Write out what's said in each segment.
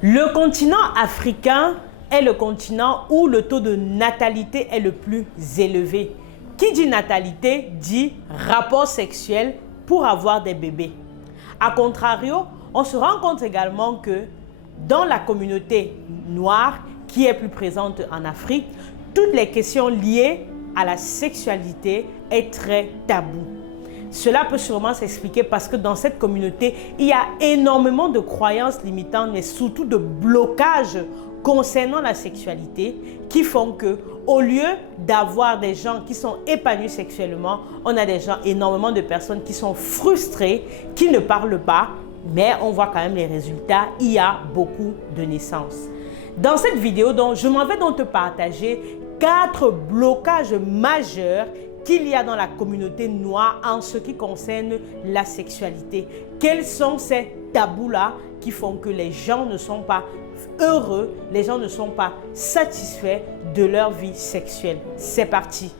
Le continent africain est le continent où le taux de natalité est le plus élevé. Qui dit natalité dit rapport sexuel pour avoir des bébés. A contrario, on se rend compte également que dans la communauté noire qui est plus présente en Afrique, toutes les questions liées à la sexualité est très tabou. Cela peut sûrement s'expliquer parce que dans cette communauté, il y a énormément de croyances limitantes, mais surtout de blocages concernant la sexualité qui font que, au lieu d'avoir des gens qui sont épanouis sexuellement, on a énormément de personnes qui sont frustrées, qui ne parlent pas, mais on voit quand même les résultats. Il y a beaucoup de naissances. Dans cette vidéo, je m'en vais donc te partager 4 blocages majeurs qu'il y a dans la communauté noire en ce qui concerne la sexualité. Quels sont ces tabous-là qui font que les gens ne sont pas heureux, les gens ne sont pas satisfaits de leur vie sexuelle? C'est parti!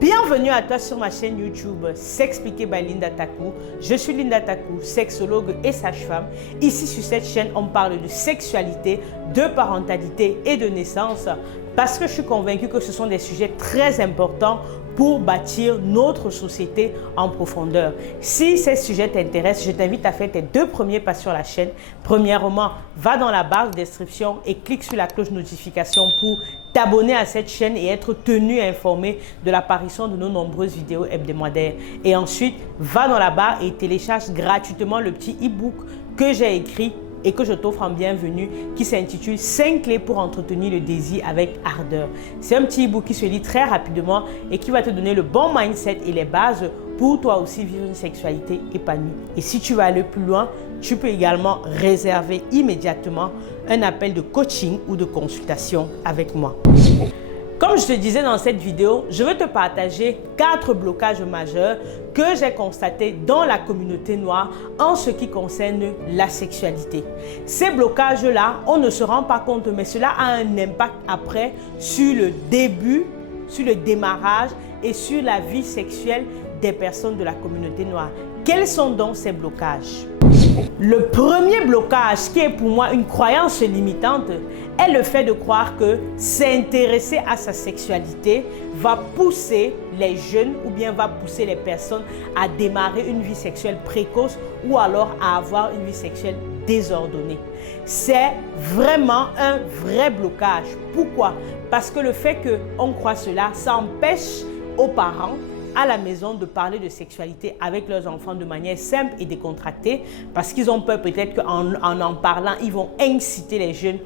Bienvenue à toi sur ma chaîne YouTube S'expliquer by Linda Taku. Je suis Linda Taku, sexologue et sage-femme. Ici sur cette chaîne, on parle de sexualité, de parentalité et de naissance parce que je suis convaincue que ce sont des sujets très importants pour bâtir notre société en profondeur. Si ces sujets t'intéressent, je t'invite à faire tes 2 premiers pas sur la chaîne. Premièrement, va dans la barre de description et clique sur la cloche de notification pour t'abonner à cette chaîne et être tenu informé de l'apparition de nos nombreuses vidéos hebdomadaires. Et ensuite, va dans la barre et télécharge gratuitement le petit e-book que j'ai écrit et que je t'offre en bienvenue qui s'intitule 5 clés pour entretenir le désir avec ardeur. C'est un petit e-book qui se lit très rapidement et qui va te donner le bon mindset et les bases pour toi aussi vivre une sexualité épanouie. Et si tu veux aller plus loin, tu peux également réserver immédiatement un appel de coaching ou de consultation avec moi. Comme je te disais dans cette vidéo, je vais te partager 4 blocages majeurs que j'ai constatés dans la communauté noire en ce qui concerne la sexualité. Ces blocages-là, on ne se rend pas compte, mais cela a un impact après sur le début, sur le démarrage et sur la vie sexuelle des personnes de la communauté noire. Quels sont donc ces blocages? Le premier blocage, qui est pour moi une croyance limitante, est le fait de croire que s'intéresser à sa sexualité va pousser les jeunes ou bien va pousser les personnes à démarrer une vie sexuelle précoce ou alors à avoir une vie sexuelle désordonnée. C'est vraiment un vrai blocage. Pourquoi? Parce que le fait qu'on croit cela, ça empêche aux parents à la maison de parler de sexualité avec leurs enfants de manière simple et décontractée parce qu'ils ont peur peut-être qu'en en parlant, ils vont inciter les jeunes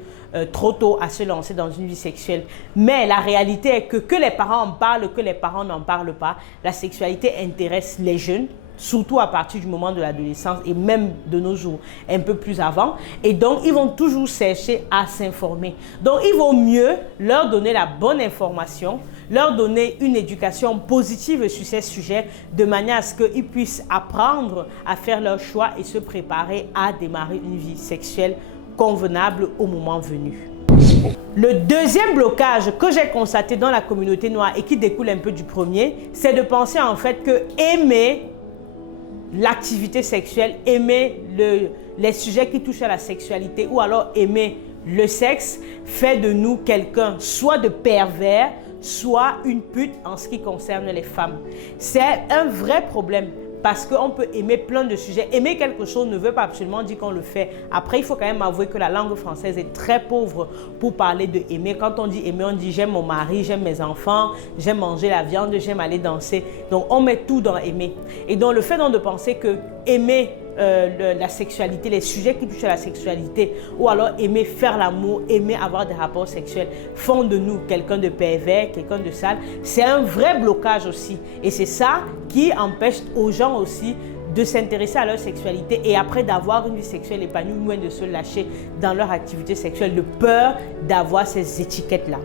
trop tôt à se lancer dans une vie sexuelle. Mais la réalité est que les parents en parlent, que les parents n'en parlent pas, la sexualité intéresse les jeunes, surtout à partir du moment de l'adolescence et même de nos jours, un peu plus avant. Et donc, ils vont toujours chercher à s'informer. Donc, il vaut mieux leur donner la bonne information, leur donner une éducation positive sur ces sujets de manière à ce qu'ils puissent apprendre à faire leur choix et se préparer à démarrer une vie sexuelle convenable au moment venu. Le deuxième blocage que j'ai constaté dans la communauté noire et qui découle un peu du premier, c'est de penser en fait que aimer l'activité sexuelle, aimer les sujets qui touchent à la sexualité ou alors aimer le sexe fait de nous quelqu'un soit de pervers, soit une pute en ce qui concerne les femmes. C'est un vrai problème parce qu'on peut aimer plein de sujets. Aimer quelque chose ne veut pas absolument dire qu'on le fait. Après, il faut quand même avouer que la langue française est très pauvre pour parler de aimer. Quand on dit aimer, on dit j'aime mon mari, j'aime mes enfants, j'aime manger la viande, j'aime aller danser. Donc, on met tout dans aimer. Et donc, le fait donc de penser que aimer la sexualité, les sujets qui touchent à la sexualité ou alors aimer faire l'amour, aimer avoir des rapports sexuels font de nous quelqu'un de pervers, quelqu'un de sale. C'est un vrai blocage aussi et c'est ça qui empêche aux gens aussi de s'intéresser à leur sexualité et après d'avoir une vie sexuelle épanouie, moins de se lâcher dans leur activité sexuelle, de peur d'avoir ces étiquettes-là.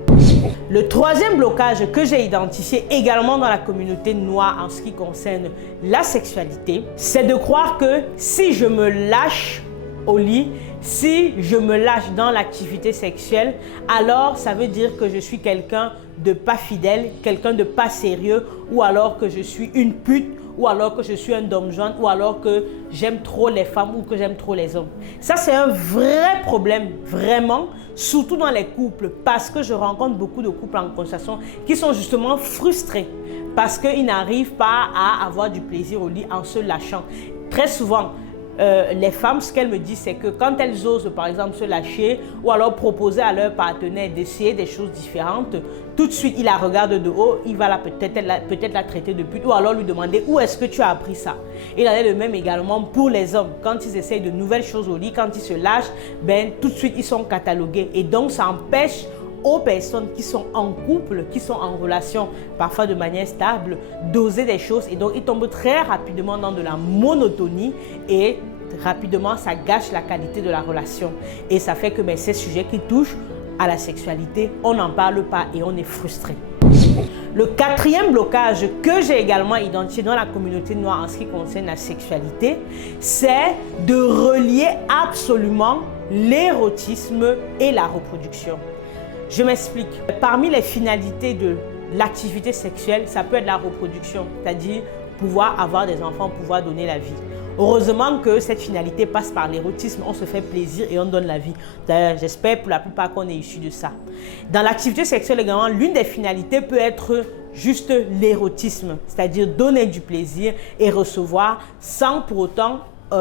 Le troisième blocage que j'ai identifié également dans la communauté noire en ce qui concerne la sexualité, c'est de croire que si je me lâche au lit, Si je me lâche dans l'activité sexuelle, alors ça veut dire que je suis quelqu'un de pas fidèle, quelqu'un de pas sérieux, ou alors que je suis une pute, ou alors que je suis un Don Juan, ou alors que j'aime trop les femmes ou que j'aime trop les hommes. Ça, c'est un vrai problème, vraiment, surtout dans les couples, parce que je rencontre beaucoup de couples en conversation qui sont justement frustrés parce qu'ils n'arrivent pas à avoir du plaisir au lit en se lâchant. Très souvent, les femmes, ce qu'elles me disent, c'est que quand elles osent, par exemple, se lâcher ou alors proposer à leur partenaire d'essayer des choses différentes, tout de suite, il la regarde de haut, il va peut-être la traiter de pute ou alors lui demander où est-ce que tu as appris ça. Il en est le même également pour les hommes. Quand ils essayent de nouvelles choses au lit, quand ils se lâchent, ben, tout de suite, ils sont catalogués. Et donc, ça empêche aux personnes qui sont en couple, qui sont en relation, parfois de manière stable, d'oser des choses. Et donc, ils tombent très rapidement dans de la monotonie et rapidement, ça gâche la qualité de la relation. Et ça fait que ces sujets qui touchent à la sexualité, on n'en parle pas et on est frustré. Le quatrième blocage que j'ai également identifié dans la communauté noire en ce qui concerne la sexualité, c'est de relier absolument l'érotisme et la reproduction. Je m'explique. Parmi les finalités de l'activité sexuelle, ça peut être la reproduction, c'est-à-dire pouvoir avoir des enfants, pouvoir donner la vie. Heureusement que cette finalité passe par l'érotisme, on se fait plaisir et on donne la vie. D'ailleurs, j'espère pour la plupart qu'on est issu de ça. Dans l'activité sexuelle également, l'une des finalités peut être juste l'érotisme, c'est-à-dire donner du plaisir et recevoir sans pour autant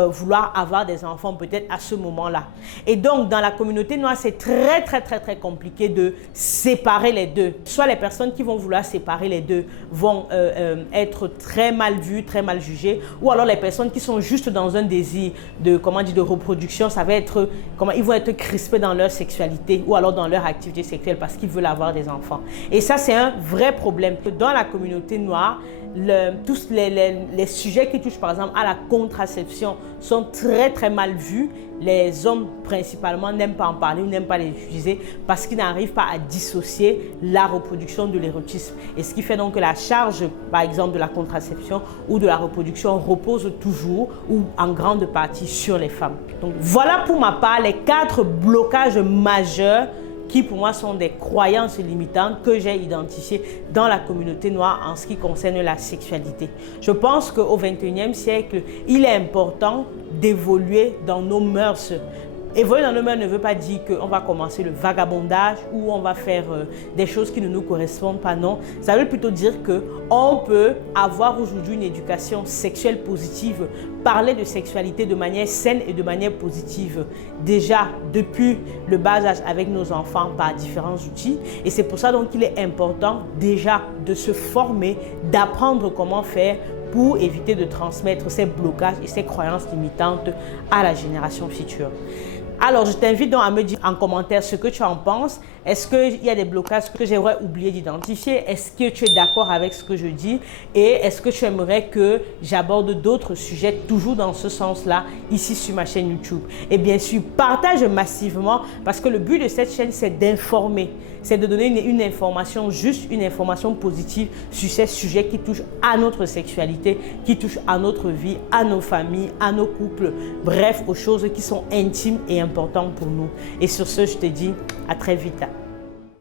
vouloir avoir des enfants peut-être à ce moment-là. Et donc, dans la communauté noire, c'est très compliqué de séparer les deux. Soit les personnes qui vont vouloir séparer les deux vont être très mal vues, très mal jugées, ou alors les personnes qui sont juste dans un désir de reproduction, ça va être ils vont être crispés dans leur sexualité ou alors dans leur activité sexuelle parce qu'ils veulent avoir des enfants. Et ça, c'est un vrai problème. Dans la communauté noire, tous les sujets qui touchent par exemple à la contraception sont très mal vus. Les hommes principalement n'aiment pas en parler ou n'aiment pas les utiliser parce qu'ils n'arrivent pas à dissocier la reproduction de l'érotisme. Et ce qui fait donc que la charge par exemple de la contraception ou de la reproduction repose toujours ou en grande partie sur les femmes. Donc voilà pour ma part les 4 blocages majeurs qui pour moi sont des croyances limitantes que j'ai identifiées dans la communauté noire en ce qui concerne la sexualité. Je pense qu'au XXIe siècle, il est important d'évoluer dans nos mœurs. Évoluer dans nos mœurs ne veut pas dire qu'on va commencer le vagabondage ou on va faire des choses qui ne nous correspondent pas, non. Ça veut plutôt dire qu'on peut avoir aujourd'hui une éducation sexuelle positive, parler de sexualité de manière saine et de manière positive, déjà depuis le bas âge avec nos enfants par différents outils. Et c'est pour ça donc qu'il est important déjà de se former, d'apprendre comment faire pour éviter de transmettre ces blocages et ces croyances limitantes à la génération future. Alors, je t'invite donc à me dire en commentaire ce que tu en penses. Est-ce qu'il y a des blocages que j'aurais oublié d'identifier? Est-ce que tu es d'accord avec ce que je dis? Et est-ce que tu aimerais que j'aborde d'autres sujets toujours dans ce sens-là, ici sur ma chaîne YouTube? Et bien sûr, partage massivement parce que le but de cette chaîne, c'est d'informer. C'est de donner une information juste, une information positive sur ces sujets qui touchent à notre sexualité, qui touchent à notre vie, à nos familles, à nos couples. Bref, aux choses qui sont intimes et importantes pour nous. Et sur ce, je te dis à très vite.